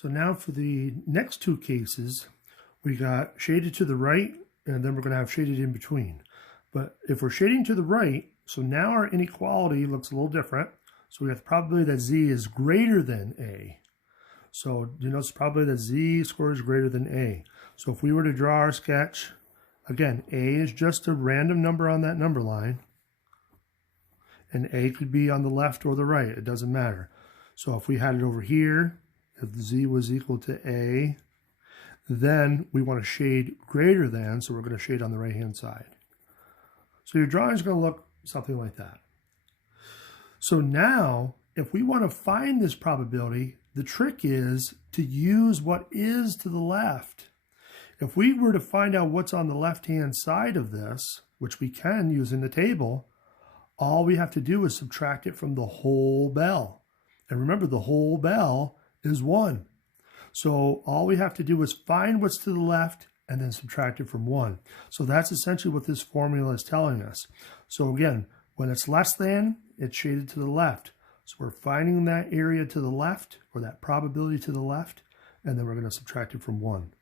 So now for the next two cases, we got shaded to the right, and then we're going to have shaded in between. But if we're shading to the right, so now our inequality looks a little different. So we have the probability that z is greater than a. So you notice probably that z score is greater than a. So if we were to draw our sketch, again, a is just a random number on that number line. And a could be on the left or the right, it doesn't matter. So if we had it over here, if z was equal to a, then we want to shade greater than, so we're going to shade on the right-hand side. So your drawing is going to look something like that. So now, if we want to find this probability, the trick is to use what is to the left. If we were to find out what's on the left-hand side of this, which we can using the table, all we have to do is subtract it from the whole bell. And remember, the whole bell is 1. So all we have to do is find what's to the left and then subtract it from 1. So that's essentially what this formula is telling us. So again, when it's less than, it's shaded to the left. So we're finding that area to the left, or that probability to the left, and then we're going to subtract it from 1.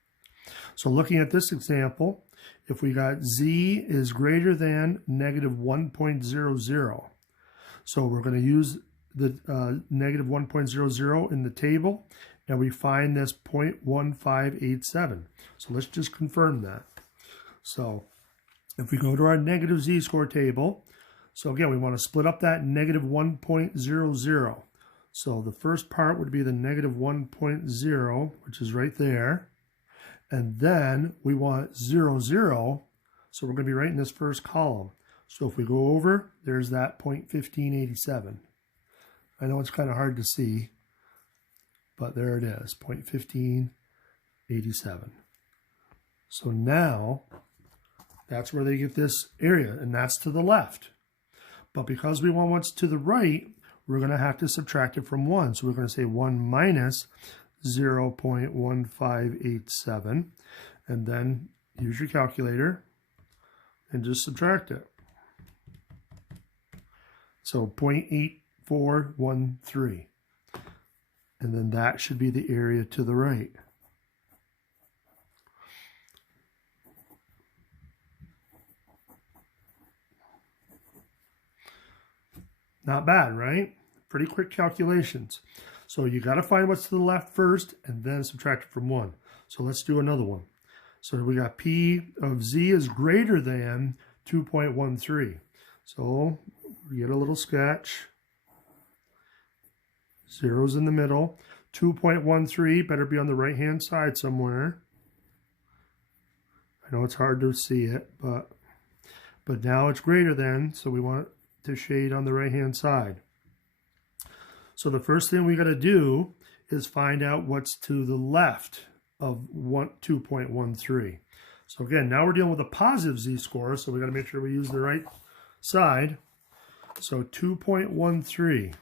So looking at this example, if we got z is greater than negative 1.00, so we're going to use the negative 1.00 in the table, and we find this 0.1587. So let's just confirm that. So if we go to our negative z-score table, so again, we want to split up that negative 1.00. So the first part would be the negative 1.0, which is right there. And then we want 0, 0. So we're going to be right in this first column. So if we go over, there's that 0.1587. I know it's kind of hard to see, but there it is, 0.1587. So now, that's where they get this area, and that's to the left. But because we want what's to the right, we're going to have to subtract it from 1. So we're going to say 1 minus 0.1587, and then use your calculator and just subtract it. So 0.8413. And then that should be the area to the right. Not bad, right? Pretty quick calculations. So you got to find what's to the left first and then subtract it from 1. So let's do another one. So we got P of z is greater than 2.13. So we get a little sketch. Zero's in the middle. 2.13 better be on the right-hand side somewhere. I know it's hard to see it, but now it's greater than, so we want to shade on the right-hand side. So the first thing we got to do is find out what's to the left of 2.13. So again, now we're dealing with a positive z-score, so we got to make sure we use the right side. So 2.13.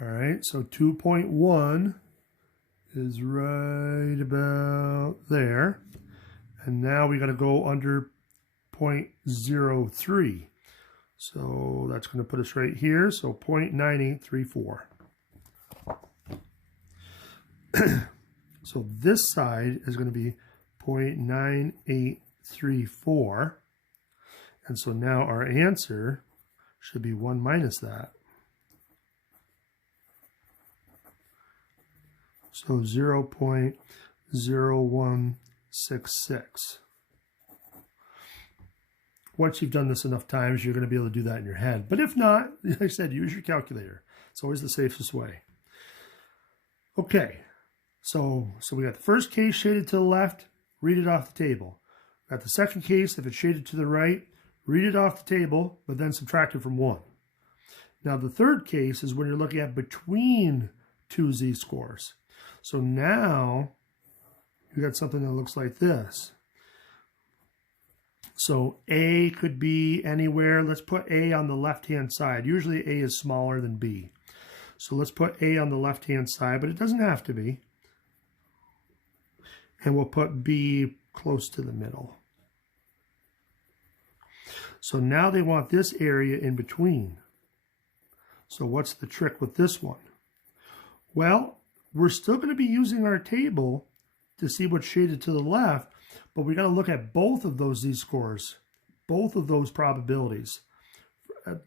All right, so 2.1 is right about there. And now we got to go under 0.03. So that's going to put us right here, so 0.9834. So this side is going to be 0.9834. And so now our answer should be 1 minus that. So 0.0166. Once you've done this enough times, you're going to be able to do that in your head. But if not, like I said, use your calculator. It's always the safest way. Okay, so we got the first case shaded to the left, read it off the table. Got the second case, if it's shaded to the right, read it off the table, but then subtract it from 1. Now the third case is when you're looking at between two z-scores. So now you got something that looks like this. So A could be anywhere. Let's put A on the left-hand side. Usually A is smaller than B. So let's put A on the left-hand side, but it doesn't have to be. And we'll put B close to the middle. So now they want this area in between. So what's the trick with this one? Well, we're still going to be using our table to see what's shaded to the left, but we got to look at both of those z-scores, both of those probabilities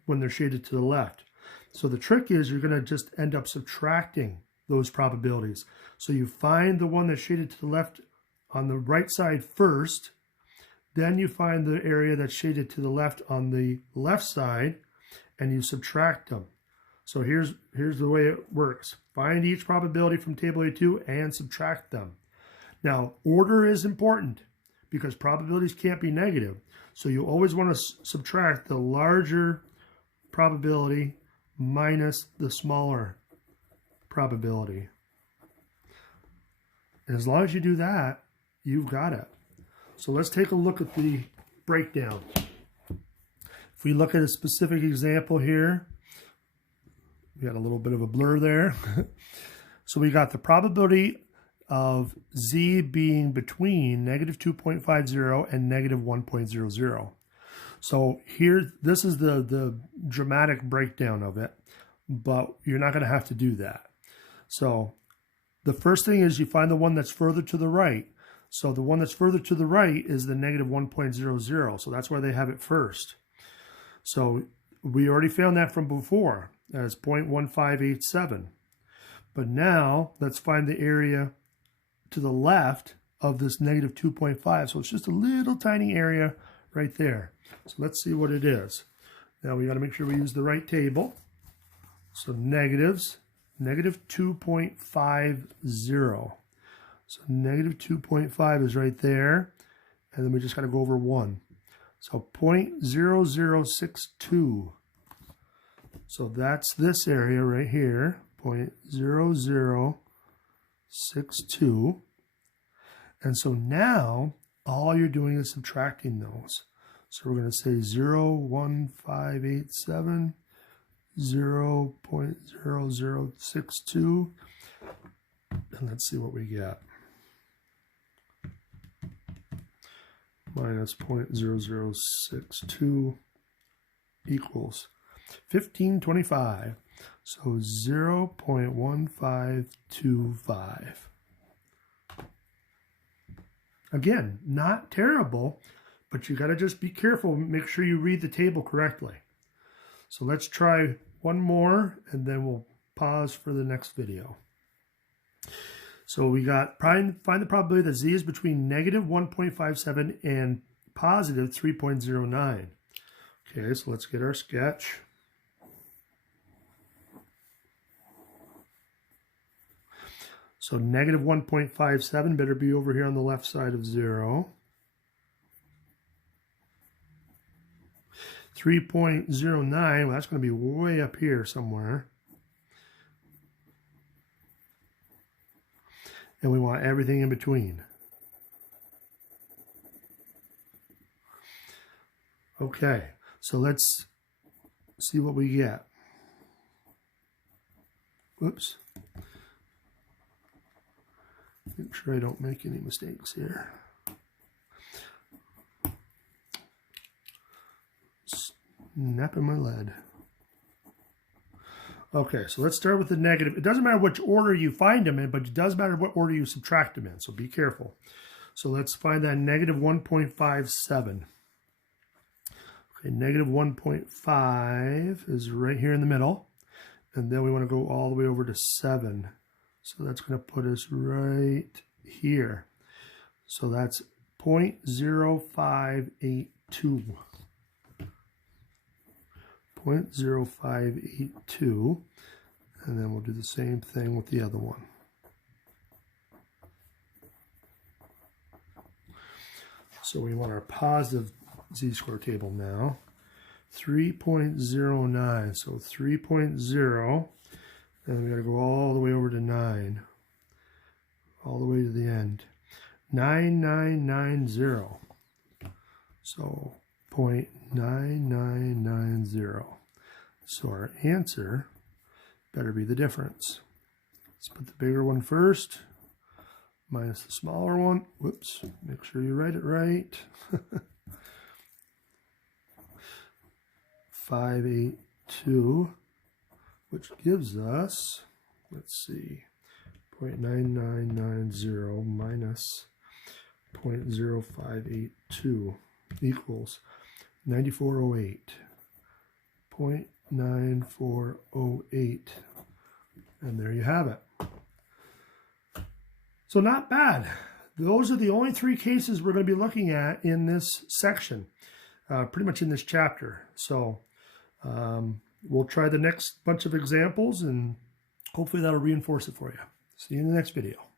when they're shaded to the left. So the trick is you're going to just end up subtracting those probabilities. So you find the one that's shaded to the left on the right side first, then you find the area that's shaded to the left on the left side, and you subtract them. So here's the way it works. Find each probability from table A2 and subtract them. Now, order is important because probabilities can't be negative. So you always want to subtract the larger probability minus the smaller probability. And as long as you do that, you've got it. So let's take a look at the breakdown. If we look at a specific example here, we got a little bit of a blur there. So we got the probability of z being between negative 2.50 and negative 1.00. So here, this is the dramatic breakdown of it, but you're not going to have to do that. So the first thing is you find the one that's further to the right. So the one that's further to the right is the negative 1.00. So that's why they have it first. So we already found that from before as 0.1587. But now let's find the area to the left of this negative 2.5. So it's just a little tiny area right there. So let's see what it is. Now we got to make sure we use the right table. So negatives, negative 2.50. So negative 2.5 is right there. And then we just got to go over 1. So 0.0062. So that's this area right here, 0.0062. And so now all you're doing is subtracting those. So we're going to say 0.1587, 0.0062, and let's see what we get. Minus 0.0062 equals 1525. So 0.1525. Again, not terrible, but you got to just be careful. Make sure you read the table correctly. So let's try one more, and then we'll pause for the next video. So we got find the probability that z is between negative 1.57 and positive 3.09. Okay, so let's get our sketch. So negative 1.57 better be over here on the left side of 0. 3.09, well, that's going to be way up here somewhere. And we want everything in between. Okay, so let's see what we get. Whoops. Make sure I don't make any mistakes here. Snapping my lead. Okay, so let's start with the negative. It doesn't matter which order you find them in, but it does matter what order you subtract them in, so be careful. So let's find that negative 1.57. Okay, negative 1.5 is right here in the middle, and then we want to go all the way over to 7. So that's going to put us right here. So that's 0.0582. 0.0582, and then we'll do the same thing with the other one. So we want our positive z-score table now. 3.09, so 3.0, and we got to go all the way over to 9, all the way to the end. 9990, so 0.9990. So our answer better be the difference. Let's put the bigger one first, minus the smaller one. Whoops, make sure you write it right. 582, which gives us, let's see, 0.9990 minus 0.0582 equals 9408. 0.9408. And there you have it. So not bad. Those are the only three cases we're going to be looking at in this section, pretty much in this chapter. So we'll try the next bunch of examples and hopefully that'll reinforce it for you. See you in the next video.